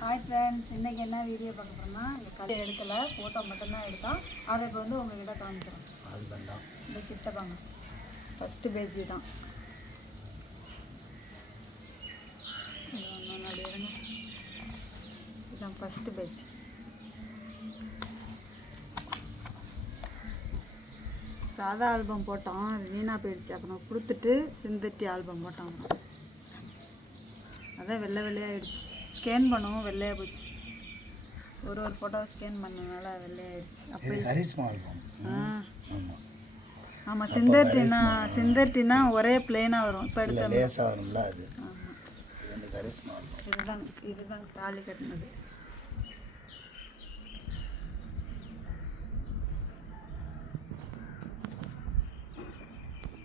Hi friends இன்றைக்கி என்ன video பார்க்க போகிறோம்னா இந்த கதை எடுக்கலை ஃபோட்டோ மட்டும்தான் எடுத்தோம் அதை இப்போ வந்து உங்ககிட்ட காமிக்கிறோம். இந்த கிட்ட பாங்க ஃபஸ்ட்டு பேஜ் தான் இதுதான் ஃபஸ்ட்டு பேஜ் சாதா ஆல்பம் போட்டோம் அது வீணாக போயிடுச்சு. அப்புறம் கொடுத்துட்டு சிந்தட்டி ஆல்பம் போட்டோம். அதான் வெள்ளை வெள்ளையாயிடுச்சு ஸ்கேன் பண்ணவும் வெள்ளையாக போச்சு. ஒரு ஒரு ஃபோட்டோவை ஸ்கேன் பண்ணனால வெள்ளையாயிடுச்சு அப்போ இது ஹரிஸ்மா ஆல்பம் ஆமாம் ஆமாம் சிந்தர்டினா சிந்தர்டினா ஒரே பிளேனாக வரும். இப்போ எடுத்த லேசாக வரும்ல அது. இதுதான் இதுதான் தாலி கட்டினது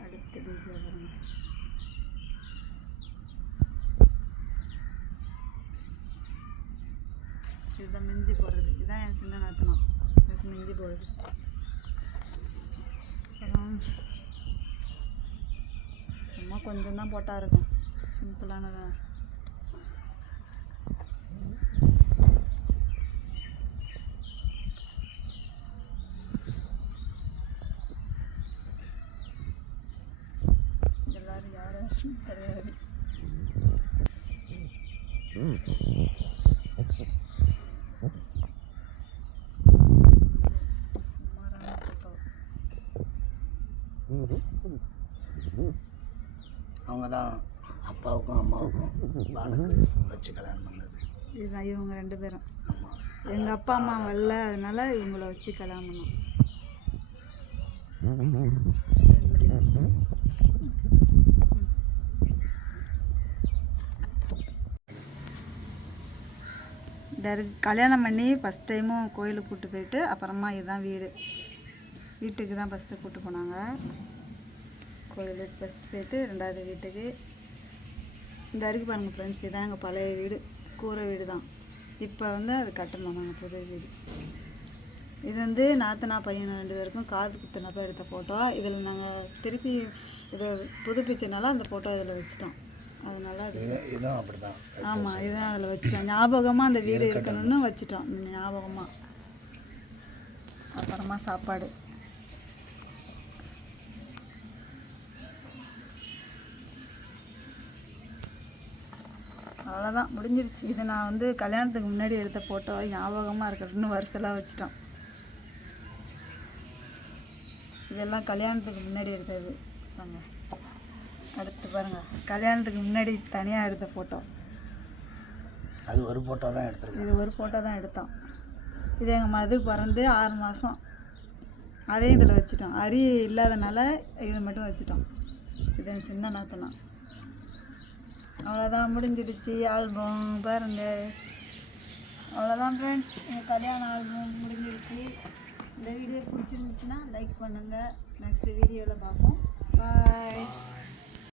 அடுத்த வீடியோ பாருங்க இதுதான் மிஞ்சி போடுறது. இதுதான் என் சின்ன நாத்தனம் எனக்கு மிஞ்சி போடுது அப்புறம் சும்மா கொஞ்சம் தான் போட்டால் இருக்கும். சிம்பிளானதான் எல்லாரும் யாரும் கிடையாது அவங்க தான் அப்பாவுக்கும் அம்மாவுக்கும் பானுக்கு வச்சு கல்யாணம் பண்ணது. இதுதான் இவங்க ரெண்டு பேரும். ஆமாம் எங்கள் அப்பா அம்மா வரல அதனால இவங்கள வச்சு கல்யாணம் பண்ணோம். தர் கல்யாணம் பண்ணி ஃபஸ்ட் டைமும் கோயிலுக்கு கூப்பிட்டு போயிட்டு அப்புறமா இதுதான் வீடு. வீட்டுக்கு தான் ஃபஸ்ட்டு கூப்பிட்டு போனாங்க. கோயிலுக்கு ஃபஸ்ட்டு போயிட்டு ரெண்டாவது வீட்டுக்கு. இந்த அருக்கு பாருங்கள் ஃப்ரெண்ட்ஸ் இதான் எங்கள் பழைய வீடு கூரை வீடு தான். இப்போ வந்து அது கட்டணும் நாங்கள் புது வீடு. இது வந்து நாத்தனா பையன் ரெண்டு பேருக்கும் காது குத்துனப்ப எடுத்த ஃபோட்டோ இதில் நாங்கள் திருப்பி இதை புதுப்பிச்சனால அந்த ஃபோட்டோ இதில் வச்சுட்டோம். அதனால அது இது இதுவும் அப்படி தான் ஆமாம் இதுதான் அதில் வச்சிட்டோம். ஞாபகமாக அந்த வீடு இருக்கணும்னு வச்சிட்டோம். ஞாபகமாக அப்புறமா சாப்பாடு. அவ்வளோதான் முடிஞ்சிருச்சு. இது நான் வந்து கல்யாணத்துக்கு முன்னாடி எடுத்த ஃபோட்டோ ஞாபகமாக இருக்கிறதுன்னு வருஷலாக வச்சிட்டோம். இதெல்லாம் கல்யாணத்துக்கு முன்னாடி எடுத்தது. பாருங்க. அடுத்து பாருங்க. கல்யாணத்துக்கு முன்னாடி தனியாக எடுத்த ஃபோட்டோ அது ஒரு ஃபோட்டோ தான் எடுத்திருக்கேன் இது ஒரு ஃபோட்டோ தான் எடுத்தோம். இது எங்கள் மது பிறந்து ஆறு மாதம் அதையும் இதில் வச்சுட்டோம். அரி இல்லாதனால இது மட்டும் வச்சுட்டோம். இது என் சின்ன நாத்தனா. அவ்வளோதான் முடிஞ்சிடுச்சு ஆல்பம் பாருங்க. அவ்வளோதான் ஃப்ரெண்ட்ஸ் எங்கள் கல்யாண ஆல்பம் முடிஞ்சிடுச்சு. இந்த வீடியோ பிடிச்சிருந்துச்சுன்னா லைக் பண்ணுங்கள் நெக்ஸ்ட் வீடியோவில் பார்ப்போம். பாய்